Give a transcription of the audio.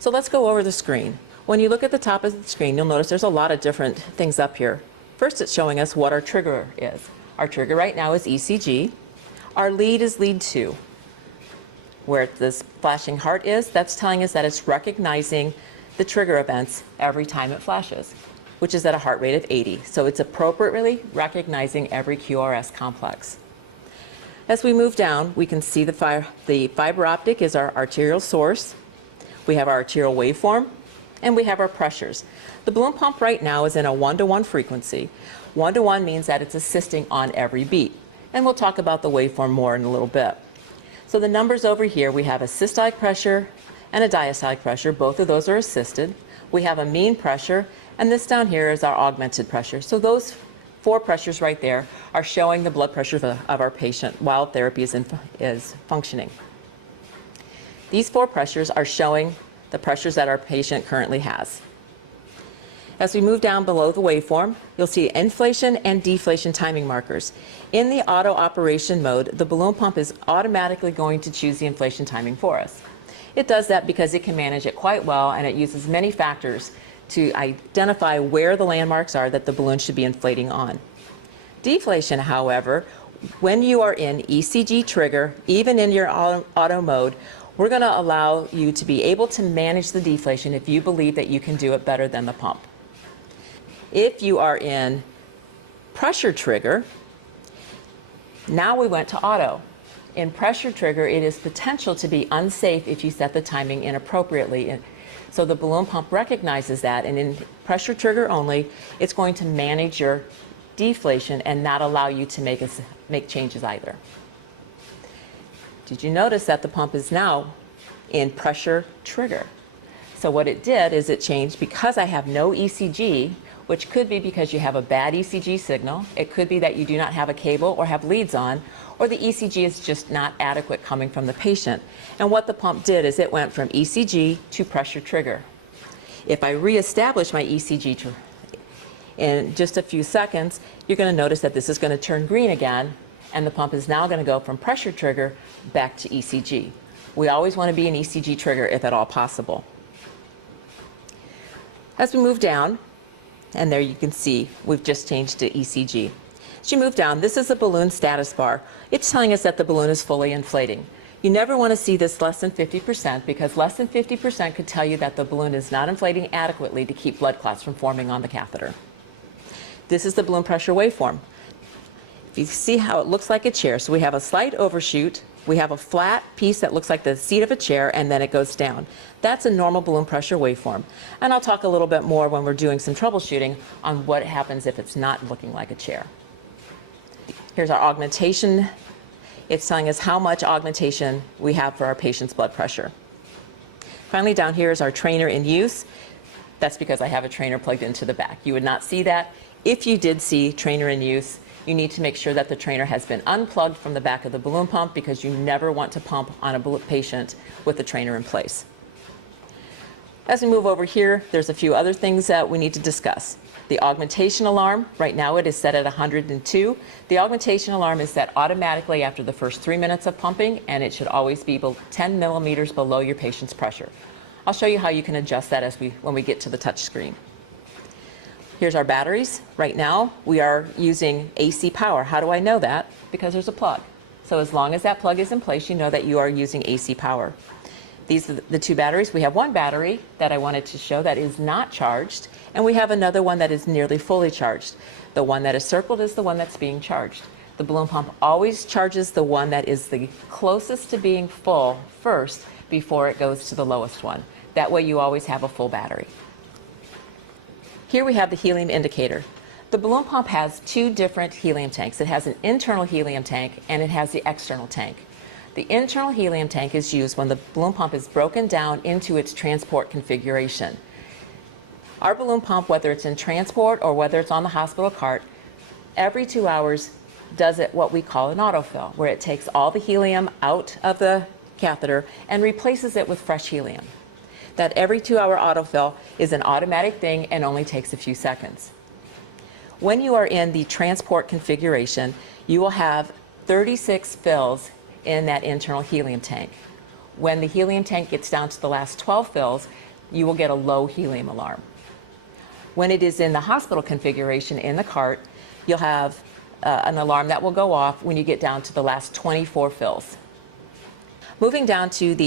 So let's go over the screen. When you look at the top of the screen, you'll notice there's a lot of different things up here. First, it's showing us what our trigger is. Our trigger right now is ECG. Our lead is lead 2. Where this flashing heart is, that's telling us that it's recognizing the trigger events every time it flashes, which is at a heart rate of 80. So it's appropriately recognizing every QRS complex. As we move down, we can see the fiber optic is our arterial source. We have our arterial waveform, and we have our pressures. The balloon pump right now is in a 1-to-1 frequency. 1-to-1 means that it's assisting on every beat. And we'll talk about the waveform more in a little bit. So the numbers over here, we have a systolic pressure and a diastolic pressure. Both of those are assisted. We have a mean pressure, and this down here is our augmented pressure. So those 4 pressures right there are showing the blood pressure of our patient while therapy is functioning. These 4 pressures are showing the pressures that our patient currently has. As we move down below the waveform, you'll see inflation and deflation timing markers. In the auto operation mode, the balloon pump is automatically going to choose the inflation timing for us. It does that because it can manage it quite well, and it uses many factors to identify where the landmarks are that the balloon should be inflating on. Deflation, however, when you are in ECG trigger, even in your auto mode, we're going to allow you to be able to manage the deflation if you believe that you can do it better than the pump. If you are in pressure trigger, now we went to auto. In pressure trigger, it is potential to be unsafe if you set the timing inappropriately. So the balloon pump recognizes that, and in pressure trigger only, it's going to manage your deflation and not allow you to make changes either. Did you notice that the pump is now in pressure trigger? So what it did is it changed because I have no ECG, which could be because you have a bad ECG signal. It could be that you do not have a cable or have leads on, or the ECG is just not adequate coming from the patient. And what the pump did is it went from ECG to pressure trigger. If I reestablish my ECG in just a few seconds, you're going to notice that this is going to turn green again, and the pump is now going to go from pressure trigger back to ECG. We always want to be in ECG trigger if at all possible. As we move down, and there you can see we've just changed to ECG. As you move down, this is the balloon status bar. It's telling us that the balloon is fully inflating. You never want to see this less than 50% because less than 50% could tell you that the balloon is not inflating adequately to keep blood clots from forming on the catheter. This is the balloon pressure waveform. You see how it looks like a chair. So we have a slight overshoot, we have a flat piece that looks like the seat of a chair, and then it goes down. That's a normal balloon pressure waveform. And I'll talk a little bit more when we're doing some troubleshooting on what happens if it's not looking like a chair. Here's our augmentation. It's telling us how much augmentation we have for our patient's blood pressure. Finally, down here is our trainer in use. That's because I have a trainer plugged into the back. You would not see that. If you did see trainer in use, you need to make sure that the trainer has been unplugged from the back of the balloon pump because you never want to pump on a patient with the trainer in place. As we move over here, there's a few other things that we need to discuss. The augmentation alarm, right now it is set at 102. The augmentation alarm is set automatically after the first 3 minutes of pumping, and it should always be 10 millimeters below your patient's pressure. I'll show you how you can adjust that when we get to the touch screen. Here's our batteries. Right now, we are using AC power. How do I know that? Because there's a plug. So as long as that plug is in place, you know that you are using AC power. These are the 2 batteries. We have one battery that I wanted to show that is not charged, and we have another one that is nearly fully charged. The one that is circled is the one that's being charged. The balloon pump always charges the one that is the closest to being full first before it goes to the lowest one. That way you always have a full battery. Here we have the helium indicator. The balloon pump has 2 different helium tanks. It has an internal helium tank and it has the external tank. The internal helium tank is used when the balloon pump is broken down into its transport configuration. Our balloon pump, whether it's in transport or whether it's on the hospital cart, every 2 hours does it what we call an autofill, where it takes all the helium out of the catheter and replaces it with fresh helium. That every 2-hour autofill is an automatic thing and only takes a few seconds. When you are in the transport configuration, you will have 36 fills in that internal helium tank. When the helium tank gets down to the last 12 fills, you will get a low helium alarm. When it is in the hospital configuration in the cart, you'll have an alarm that will go off when you get down to the last 24 fills. Moving down to the